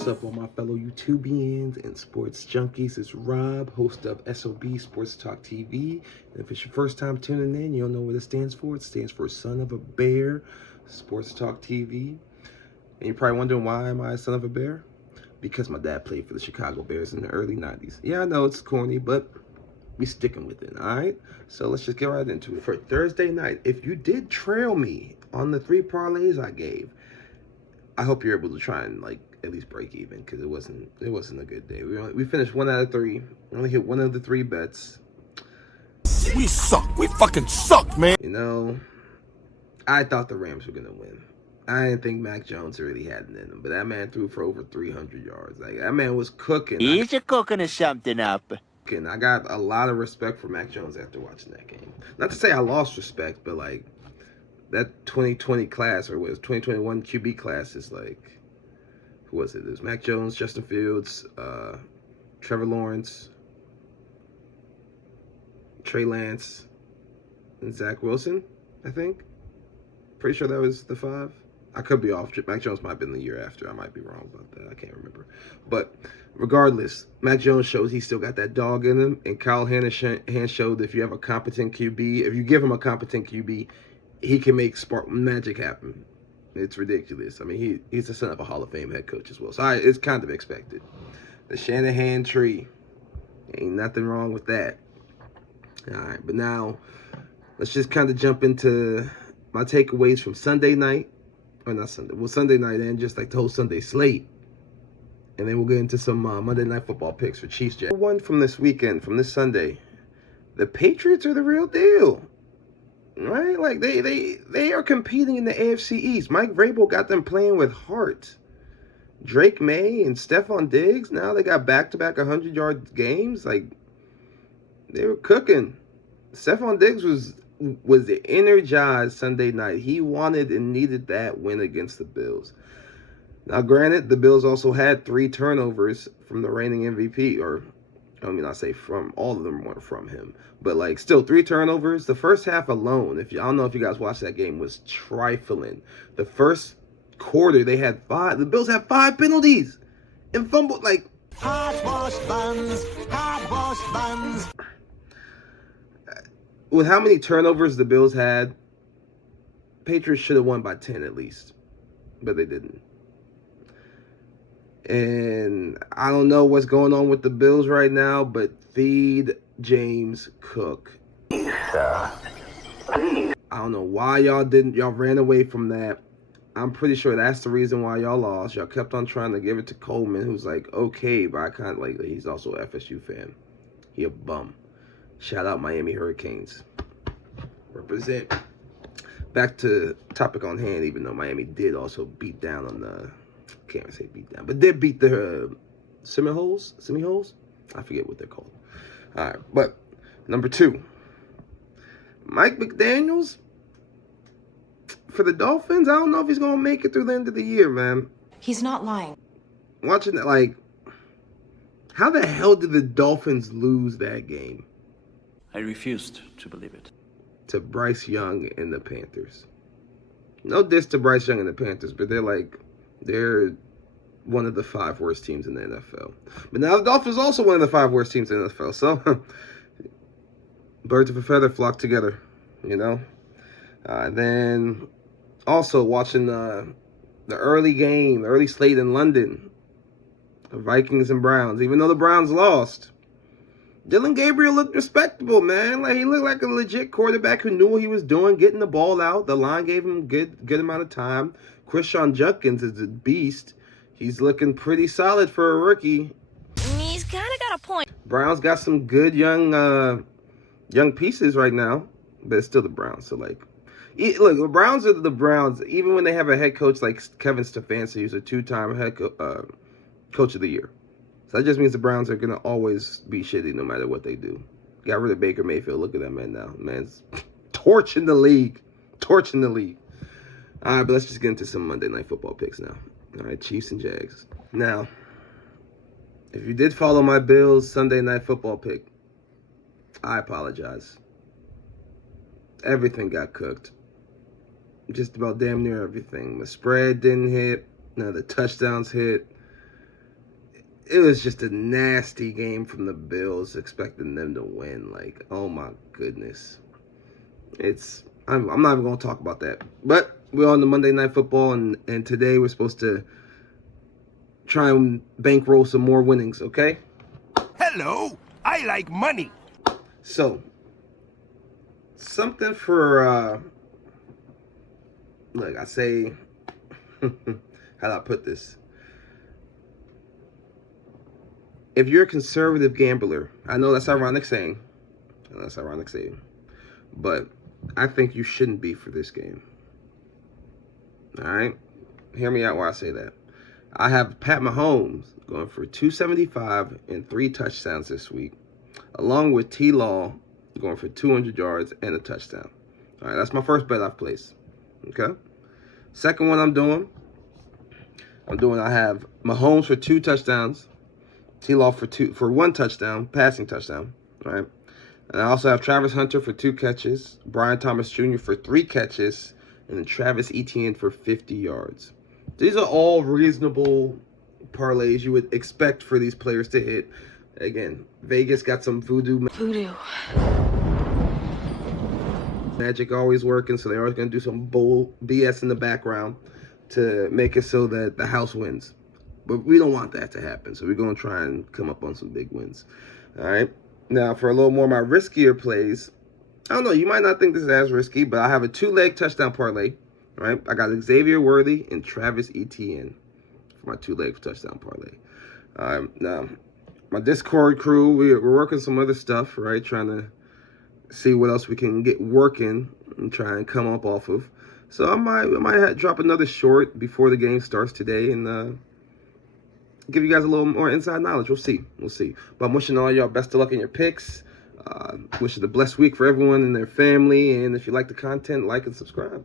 What's up, all my fellow YouTubians and sports junkies? It's Rob, host of S.O.B. Sports Talk TV. And if it's your first time tuning in, you don't know what it stands for. It stands for Son of a Bear, Sports Talk TV. And you're probably wondering, why am I a son of a bear? Because my dad played for the Chicago Bears in the early 90s. Yeah, I know it's corny, but we sticking with it, all right? So let's just get right into it. For Thursday night, if you did trail me on the 3 parlays I gave, I hope you're able to try and at least break even, because it wasn't a good day. We finished 1 out of 3. We only hit 1 of the 3 bets. We suck. We fucking suck, man. You know, I thought the Rams were gonna win. I didn't think Mac Jones really had it in him, but that man threw for over 300 yards. Like, that man was cooking. He's cooking something up. I got a lot of respect for Mac Jones after watching that game. Not to say I lost respect, but that 2020 class, or was 2021 QB class, is who was it? It was Mac Jones, Justin Fields, Trevor Lawrence, Trey Lance, and Zach Wilson, I think. Pretty sure that was the 5. I could be off. Mac Jones might have been the year after. I might be wrong about that. I can't remember. But regardless, Mac Jones shows he still got that dog in him. And Kyle Shanahan showed if you have a competent QB, if you give him a competent QB, he can make magic happen. It's ridiculous. I mean, he's the son of a Hall of Fame head coach as well. So it's kind of expected. The Shanahan tree. Ain't nothing wrong with that. All right, but now let's just kind of jump into my takeaways from Sunday night. Or not Sunday. Well, Sunday night and just the whole Sunday slate. And then we'll get into some Monday Night Football picks for Chiefs Jags. One from this weekend, from this Sunday. The Patriots are the real deal. Right? They are competing in the AFC East. Mike Vrabel got them playing with heart. Drake May and Stephon Diggs, now they got back-to-back 100-yard games. They were cooking. Stephon Diggs was energized Sunday night. He wanted and needed that win against the Bills. Now, granted, the Bills also had 3 turnovers from the reigning MVP, or I mean, say from, all of them weren't from him, but still 3 turnovers. The first half alone, I don't know if you guys watched that game, was trifling. The first quarter, they had 5. The Bills had 5 penalties and fumbled. Hard-wash buns, hard-wash buns. With how many turnovers the Bills had, Patriots should have won by 10 at least, but they didn't. And I don't know what's going on with the Bills right now, but feed James Cook. I don't know why y'all ran away from that. I'm pretty sure that's the reason why y'all lost. Y'all kept on trying to give it to Coleman, who's okay, but I kind of he's also an FSU fan. He a bum. Shout out Miami Hurricanes. Represent. Back to topic on hand, even though Miami did also beat down on the, can't even say beat down, but did beat the Seminoles? I forget what they're called. All right, but number 2, Mike McDaniels for the Dolphins. I don't know if he's going to make it through the end of the year, man. He's not lying. Watching that, how the hell did the Dolphins lose that game? I refused to believe it. To Bryce Young and the Panthers. No diss to Bryce Young and the Panthers, but they're one of the 5 worst teams in the NFL. But now the Dolphins are also one of the 5 worst teams in the NFL. So birds of a feather flock together, you know. Then also watching the early slate in London, the Vikings and Browns. Even though the Browns lost, Dylan Gabriel looked respectable, man. He looked like a legit quarterback who knew what he was doing, getting the ball out. The line gave him good amount of time. Christian Jenkins is a beast. He's looking pretty solid for a rookie. He's kind of got a point. Browns got some good young pieces right now, but it's still the Browns. So look, the Browns are the Browns. Even when they have a head coach like Kevin Stefanski, who's a 2-time head coach of the year. So that just means the Browns are going to always be shitty no matter what they do. Got rid of Baker Mayfield. Look at that man now. Man's torching the league. All right, but let's just get into some Monday Night Football picks now. All right, Chiefs and Jags. Now, if you did follow my Bills Sunday Night Football pick, I apologize. Everything got cooked. Just about damn near everything. The spread didn't hit. None of the touchdowns hit. it was just a nasty game from the Bills, expecting them to win. Like, oh my goodness. I'm not even going to talk about that. But we're on the Monday Night Football, and today we're supposed to try and bankroll some more winnings, okay? Hello, I like money. So, something for, look, I say, how do I put this? If you're a conservative gambler, I know that's ironic saying, but I think you shouldn't be for this game. All right? Hear me out while I say that. I have Pat Mahomes going for 275 and 3 touchdowns this week, along with T. Law going for 200 yards and a touchdown. All right, that's my first bet I've placed. Okay? Second one I have Mahomes for 2 touchdowns, T. Law for 1 touchdown, passing touchdown. All right? And I also have Travis Hunter for 2 catches, Brian Thomas Jr. for 3 catches, and then Travis Etienne for 50 yards. These are all reasonable parlays you would expect for these players to hit. Again, Vegas got some voodoo magic always working, so they're always going to do some bull BS in the background to make it so that the house wins. But we don't want that to happen, so we're going to try and come up on some big wins. All right? Now, for a little more of my riskier plays, I don't know, you might not think this is as risky, but I have a 2-leg touchdown parlay. All right? I got Xavier Worthy and Travis Etienne for my 2-leg touchdown parlay. Now, my Discord crew, we're working some other stuff, right? Trying to see what else we can get working and try and come up off of. So I might drop another short before the game starts today and give you guys a little more inside knowledge. We'll see. But I'm wishing all y'all best of luck in your picks. Wishing a blessed week for everyone and their family. And if you like the content, like and subscribe.